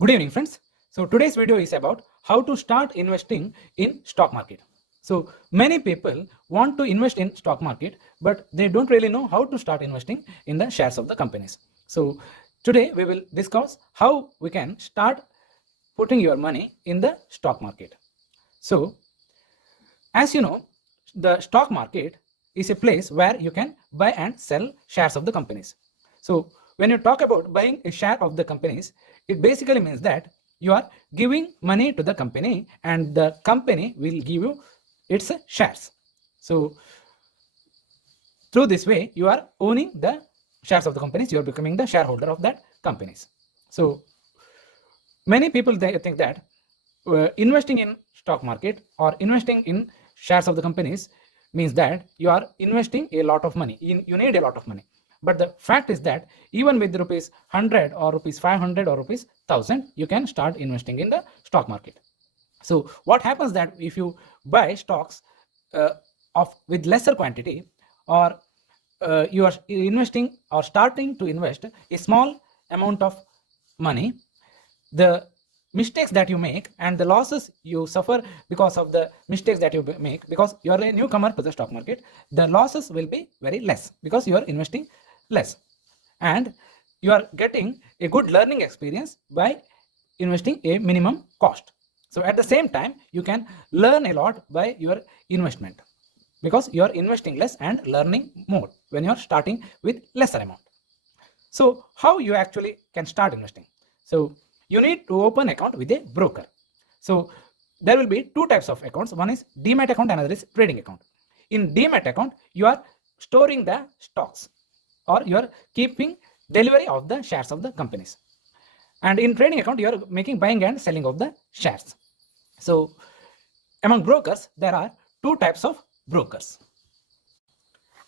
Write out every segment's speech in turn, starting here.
Good evening, friends. So today's video is about how to start investing in stock market. So many people want to invest in stock market, but they don't really know how to start investing in the shares of the companies. So today we will discuss how we can start putting your money in the stock market. So as you know, the stock market is a place where you can buy and sell shares of the companies. So when you talk about buying a share of the companies, it basically means that you are giving money to the company and the company will give you its shares. So through this way, you are owning the shares of the companies, you are becoming the shareholder of that companies. So many people they think that investing in stock market or investing in shares of the companies means that you are investing a lot of money you need a lot of money, but the fact is that even with rupees 100 or rupees 500 or rupees 1000 you can start investing in the stock market. So what happens that if you buy stocks uh, of with lesser quantity, or you are investing or starting to invest a small amount of money, the mistakes that you make and the losses you suffer because of the mistakes that you make, because you are a newcomer to the stock market, the losses will be very less because you are investing less, and you are getting a good learning experience by investing a minimum cost. So at the same time you can learn a lot by your investment, because you are investing less and learning more when you are starting with lesser amount. So how you actually can start investing? So you need to open account with a broker. So there will be two types of accounts. One is demat account, another is trading account. In demat account, you are storing the stocks, or you are keeping delivery of the shares of the companies. And in trading account, you are making buying and selling of the shares. So among brokers, there are two types of brokers.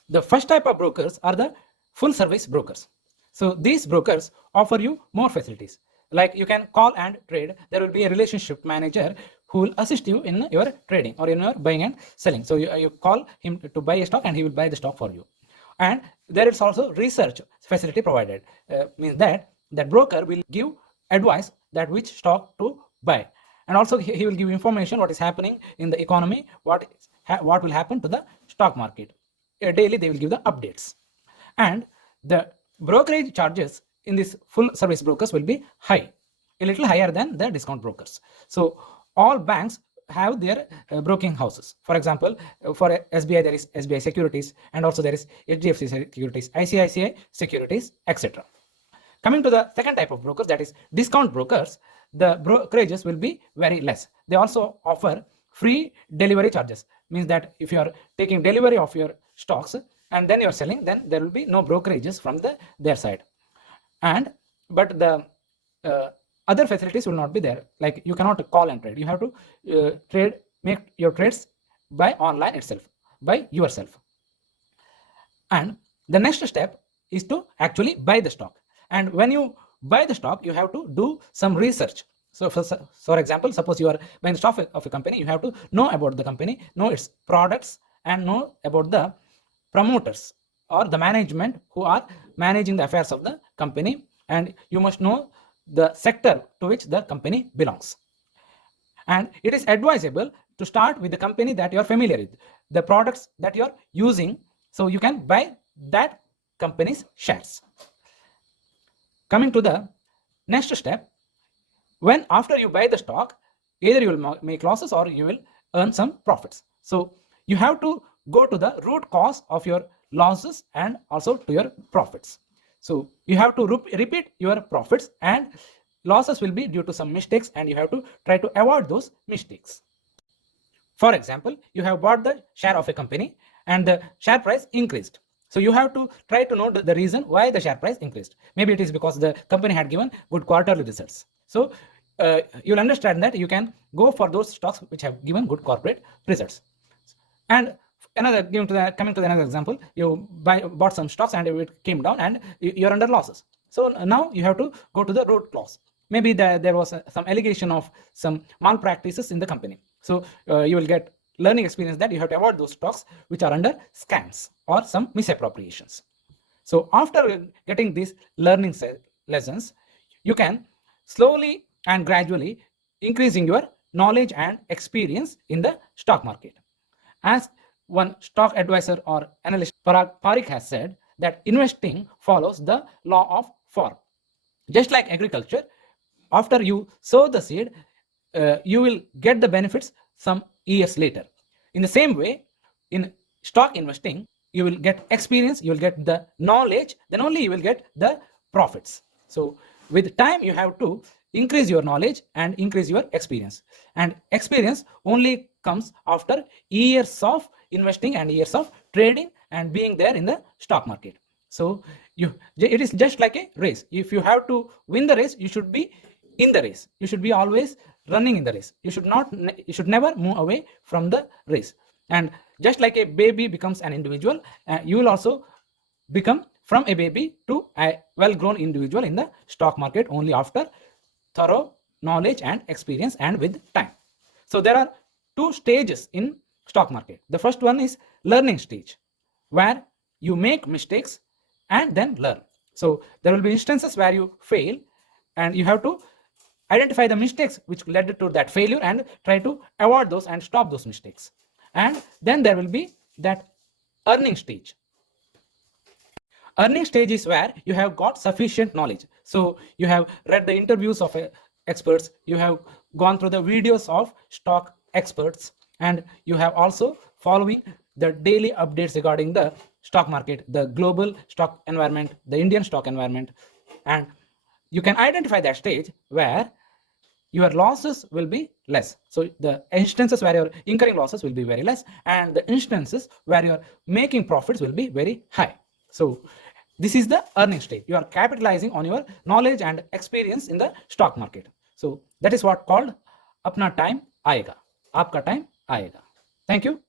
The first type of brokers are the full service brokers. So these brokers offer you more facilities. Like you can call and trade. There will be a relationship manager who will assist you in your trading or in your buying and selling. So you call him to buy a stock and he will buy the stock for you. And there is also research facility provided. Means that that broker will give advice that which stock to buy. And also he will give information what is happening in the economy, what will happen to the stock market. Daily they will give the updates. And the brokerage charges in this full service brokers will be high, a little higher than the discount brokers. So all banks have their broking houses. For example, for SBI there is SBI Securities, and also there is HDFC Securities, ICICI Securities, etc. Coming to the second type of brokers, that is discount brokers, the brokerages will be very less. They also offer free delivery charges. Means that if you are taking delivery of your stocks and then you are selling, then there will be no brokerages from their side. And but the other facilities will not be there. Like you cannot call and trade. You have to make your trades by online itself, by yourself. And the next step is to actually buy the stock. And when you buy the stock, you have to do some research. So for example, suppose you are buying the stock of a company, you have to know about the company, know its products, and know about the promoters or the management who are managing the affairs of the company. And you must know the sector to which the company belongs. And it is advisable to start with the company that you are familiar with, the products that you are using, so you can buy that company's shares. Coming to the next step, when after you buy the stock, either you will make losses or you will earn some profits. So you have to go to the root cause of your losses and also to your profits. So you have to repeat your profits, and losses will be due to some mistakes, and you have to try to avoid those mistakes. For example, you have bought the share of a company and the share price increased. So you have to try to know the reason why the share price increased. Maybe it is because the company had given good quarterly results. So you'll understand that you can go for those stocks which have given good corporate results. And coming to another example, you bought some stocks and it came down and you're under losses. So now you have to go to the root cause. Maybe there was some allegation of some malpractices in the company. So you will get learning experience that you have to avoid those stocks which are under scams or some misappropriations. So after getting these learning lessons, you can slowly and gradually increasing your knowledge and experience in the stock market. As one stock advisor or analyst, Parag Parikh, has said that investing follows the law of form. Just like agriculture, after you sow the seed, you will get the benefits some years later. In the same way, in stock investing, you will get experience, you will get the knowledge, then only you will get the profits. So with time, you have to increase your knowledge and increase your experience. And experience only comes after years of investing and years of trading and being there in the stock market. So it is just like a race. If you have to win the race, you should be in the race. You should be always running in the race. You should never move away from the race. And just like a baby becomes an individual, you will also become from a baby to a well-grown individual in the stock market only after thorough knowledge and experience and with time. So there are two stages in stock market. The first one is learning stage, where you make mistakes and then learn. So there will be instances where you fail and you have to identify the mistakes which led to that failure and try to avoid those and stop those mistakes. And then there will be that earning stage. Earning stage is where you have got sufficient knowledge. So you have read the interviews of experts, you have gone through the videos of stock experts, and you have also following the daily updates regarding the stock market, the global stock environment, the Indian stock environment, and you can identify that stage where your losses will be less. So the instances where you're incurring losses will be very less, and the instances where you're making profits will be very high. So this is the earning stage. You are capitalizing on your knowledge and experience in the stock market. So that is what called apna time aayega. Aapka time aayega. Thank you.